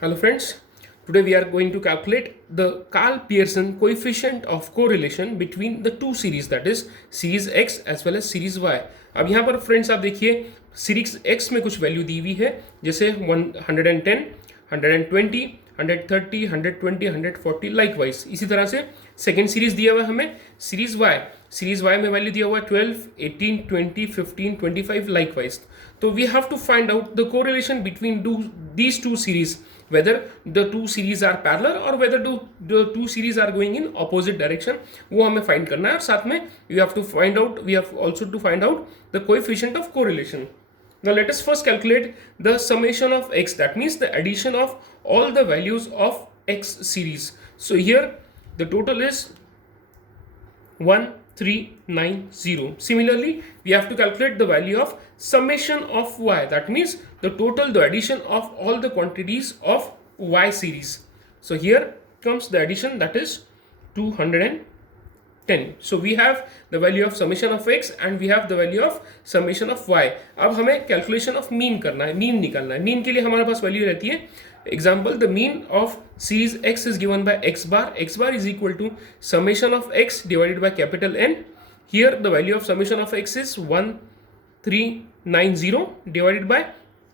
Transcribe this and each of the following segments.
Hello friends, today we are going to calculate the Karl Pearson coefficient of correlation between the two series, that is series X as well as series Y. अब यहाँ पर friends आप देखिए series X में कुछ value दी हुई है, जैसे 110, 120, 130, 120, 140 लाइकवाइज। इसी तरह से सेकेंड सीरीज दिया हुआ है हमें सीरीज Y में वैल्यू दिया हुआ है 12, 18, 20, 15, 25 लाइकवाइज। तो we have to find out the correlation between these two series, whether the two series are parallel or whether the two series are going in opposite direction, वो हमें find करना है। और साथ में we have also to find out the coefficient of correlation. Now let us first calculate the summation of x, that means the addition of all the values of x series. So here the total is 1390. Similarly, we have to calculate the value of summation of y, that means the total, the addition of all the quantities of y series. So here comes the addition, that is 210. So we have the value of summation of x and we have the value of summation of y. अब हमें calculation of mean करना है, mean निकालना है। mean के लिए हमारे पास value रहती है, example, the mean of series x is given by x bar is equal to summation of x divided by capital N. Here the value of summation of x is 1390 divided by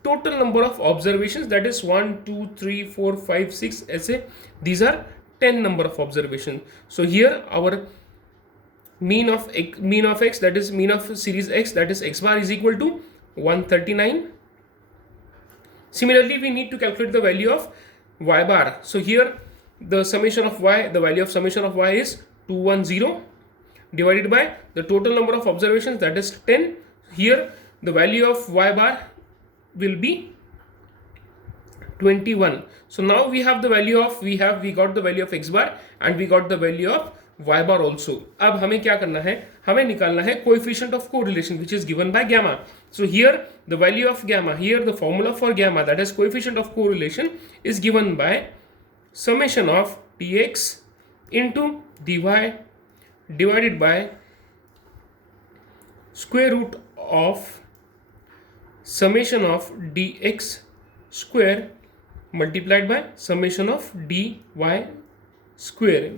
total number of observations, that is 1 2 3 4 5 6 ऐसे, these are 10 number of observations. So here our mean of x, that is mean of series x, that is x bar is equal to 139. Similarly, we need to calculate the value of y bar. So here the summation of y, the value of summation of y is 210 divided by the total number of observations, that is 10. Here the value of y bar will be 21. So now we have the value of, we got the value of x bar and we got the value of y bar also. अब हमें क्या करना है, हमें निकालना है coefficient of correlation which is given by gamma. So here the value of gamma, here the formula for gamma, that is coefficient of correlation, is given by summation of dx into dy divided by square root of summation of dx square multiplied by summation of dy square,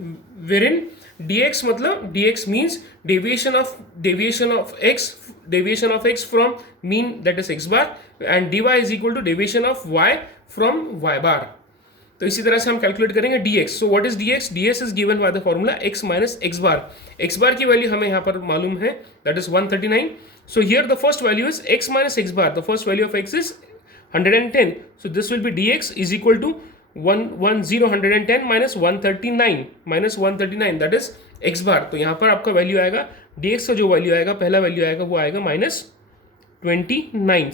wherein dx मतलब dx means deviation of x from mean, that is x bar, and dy is equal to deviation of y from y bar. तो इसी तरह से हम calculate करेंगे dx. So what is dx? ds is given by the formula x minus x bar. x bar की value हमें यहाँ पर मालूम है, that is 139. So here the first value is x minus x bar. The first value of x is 110. So this will be dx is equal to 110 minus 139 that is x bar. तो यहाँ पर आपका value आएगा, dx का जो value आएगा, पहला value आएगा वो आएगा minus 29.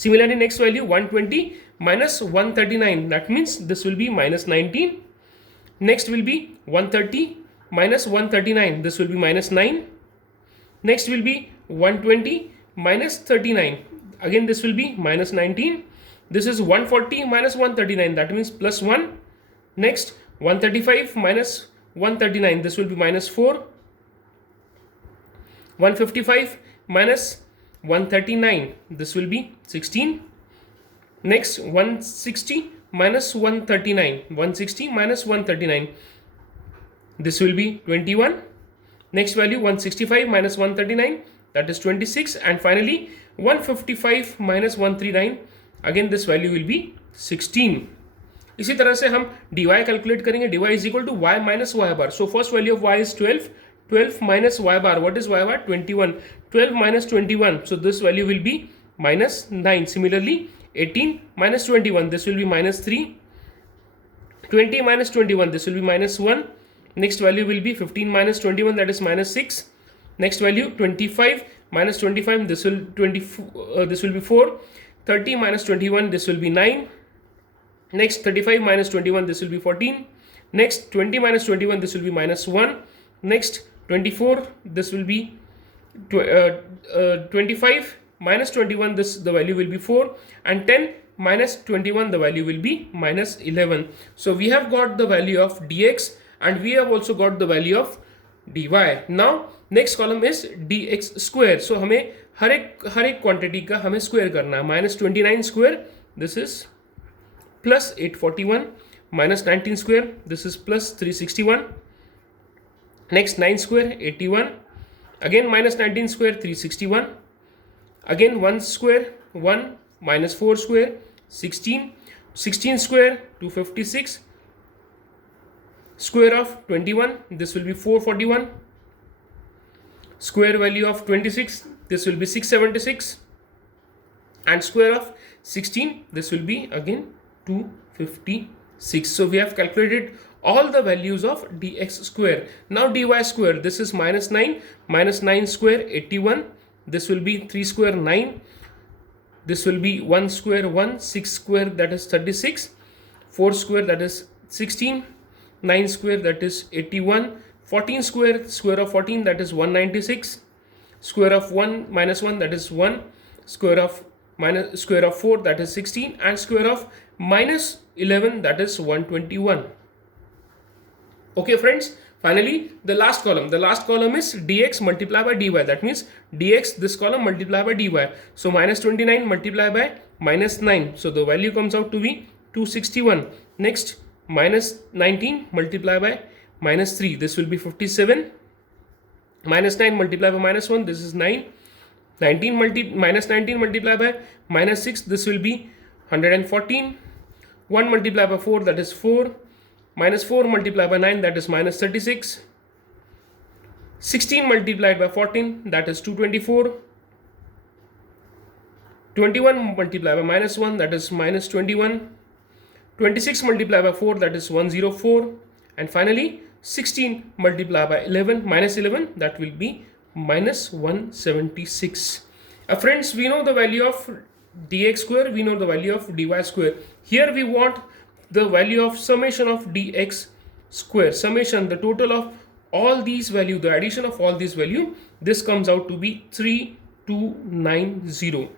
Similarly, next value 120 minus 139, that means this will be minus 19. Next will be 130 minus 139, this will be minus 9. Next will be 120 minus 39, again this will be minus 19. This is 140 minus 139, that means plus 1. Next 135 minus 139, this will be minus 4. 155 minus 139, this will be 16. Next 160 minus 139, 160 minus 139, this will be 21. Next value 165 minus 139, that is 26. And finally 155 minus 139, again this value will be 16. इसी तरह से हम dy calculate करेंगे. dy is equal to y minus y bar. So first value of y is 12. 12 minus y bar, what is y bar? 21. 12 minus 21, so this value will be minus 9. Similarly 18 minus 21, this will be minus 3. 20 minus 21, this will be minus 1. Next value will be 15 minus 21, that is minus 6. Next value 25 minus 25, this will be 4. 30 minus 21, this will be 9. Next 35 minus 21, this will be 14. Next 20 minus 21, this will be minus 1. Next 24, this will be 25 minus 21, this the value will be 4. And 10 minus 21, the value will be minus 11. So we have got the value of dx and we have also got the value of dy. Now next column is dx square. So हमें हर एक quantity का हमें square करना है. -29 square, this is plus 841 minus 19 square, this is plus 361. Next 9 square 81, again minus 19 square 361, again 1 square 1 minus 4 square 16, 16 square 256, square of 21, this will be 441, square value of 26, this will be 676, and square of 16, this will be again 256. So we have calculated all the values of dx square. Now dy square, this is minus 9 square 81, this will be 3 square 9, this will be 1 square 1, 6 square that is 36, 4 square that is 16, 9 square that is 81, 14 square, square of 14 that is 196, square of 1 minus 1 that is 1, square of 4 that is 16, and square of minus 11 that is 121. Okay friends, finally the last column is dx multiplied by dy, that means dx, this column, multiplied by dy. So minus 29 multiplied by minus 9, so the value comes out to be 261. Next minus 19 multiplied by minus 3, this will be 57. Minus 9 multiplied by minus 1, this is 9. Minus 19 multiplied by minus 6, this will be 114. 1 multiplied by 4, that is 4. Minus 4 multiplied by 9, that is minus 36. 16 multiplied by 14, that is 224. 21 multiplied by minus 1, that is minus 21. 26 multiplied by 4, that is 104. And finally 16 multiplied by 11 minus 11, that will be minus 176. Friends, we know the value of dx square, we know the value of dy square. Here we want the value of summation of dx square, summation, the total of all these value, the addition of all these value, this comes out to be 3290.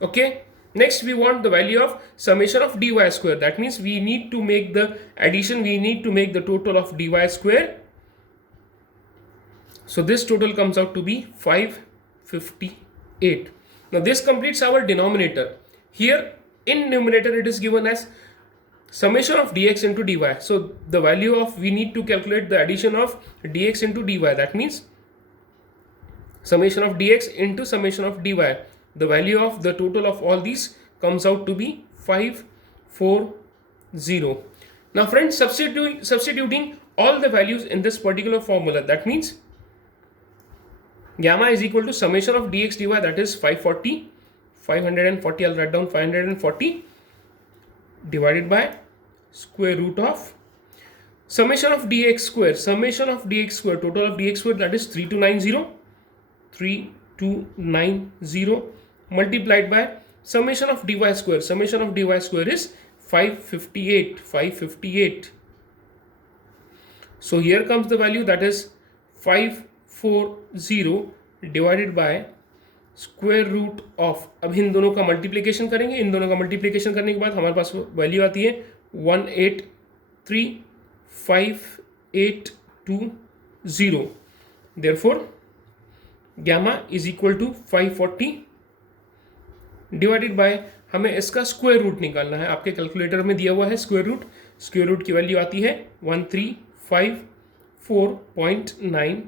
Okay, next we want the value of summation of dy square, that means we need to make the addition, we need to make the total of dy square. So this total comes out to be 558. Now this completes our denominator. Here in numerator it is given as summation of dx into dy. So the value of, we need to calculate the addition of dx into dy, that means summation of dx into summation of dy. The value of the total of all these comes out to be 540. Now friends, substituting all the values in this particular formula, that means gamma is equal to summation of dx dy, that is 540, I'll write down 540 divided by square root of summation of dx square, total of dx square, that is 3290 multiplied by summation of dy square, is 558. So here comes the value, that is 540 divided by square root of, अब इन दोनों का multiplication करेंगे, इन दोनों का multiplication करने के बाद हमारे पास वैल्यू आती है 1835820. Therefore gamma is equal to 540 divided by, हमें इसका स्क्वायर रूट निकालना है, आपके कैलकुलेटर में दिया हुआ है स्क्वायर रूट की वैल्यू आती है 1354.92.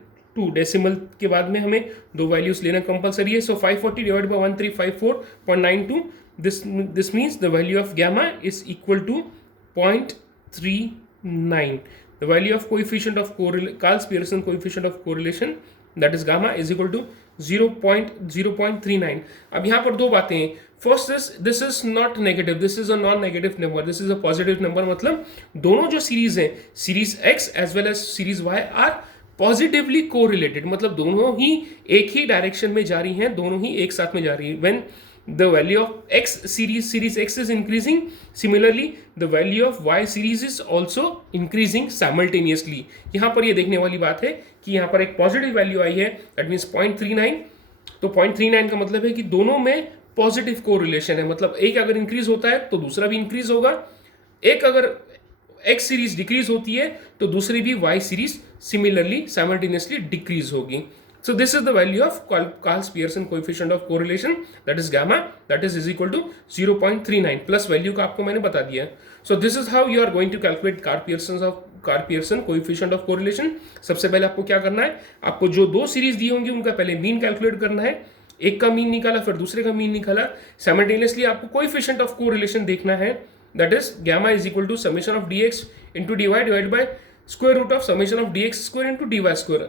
डेसिमल के बाद में हमें दो वैल्यूज लेना कंपलसरी है. So 540 divide by 1354.92, this means the value of gamma is equal to 0.39. The value of coefficient of Karls-Pearson coefficient of correlation, that is gamma is equal to 0.39. अब यहाँ पर दो बातें हैं. First is, this is not negative, this is a non negative number, this is a positive number. मतलब दोनों जो series हैं, series X as well as series Y, are positively correlated. मतलब दोनों ही एक ही डायरेक्शन में जा रही हैं, दोनों ही एक साथ में जा रही है. When the value of X series X is increasing, similarly the value of Y series is also increasing simultaneously. यहाँ पर ये देखने वाली बात है कि यहाँ पर एक पॉजिटिव वैल्यू आई है, दैट मीन्स 0.39. तो 0.39 का मतलब है कि दोनों में पॉजिटिव कोरिलेशन है. मतलब एक अगर इंक्रीज होता है तो दूसरा भी इंक्रीज होगा, एक अगर एक्स सीरीज डिक्रीज होती है तो दूसरी भी Y series similarly simultaneously decrease होगी. So this is the value of Karl-Pearson coefficient of correlation, that is gamma, that is equal to 0.39 plus value का आपको मैंने बता दिया है. So this is how you are going to calculate Karl-Pearson coefficient of correlation. सबसे पहले आपको क्या करना है, आपको जो दो सीरीज दी होंगी उनका पहले मीन कैलकुलेट करना है. एक का मीन निकाला फिर दूसरे का मीन निकाला. साइमल्टेनियसली आपको कोएफिशिएंट ऑफ कोरिलेशन देखना है, that is gamma is equal to summation of dx into dy divide by square root of summation of dx square into dy square.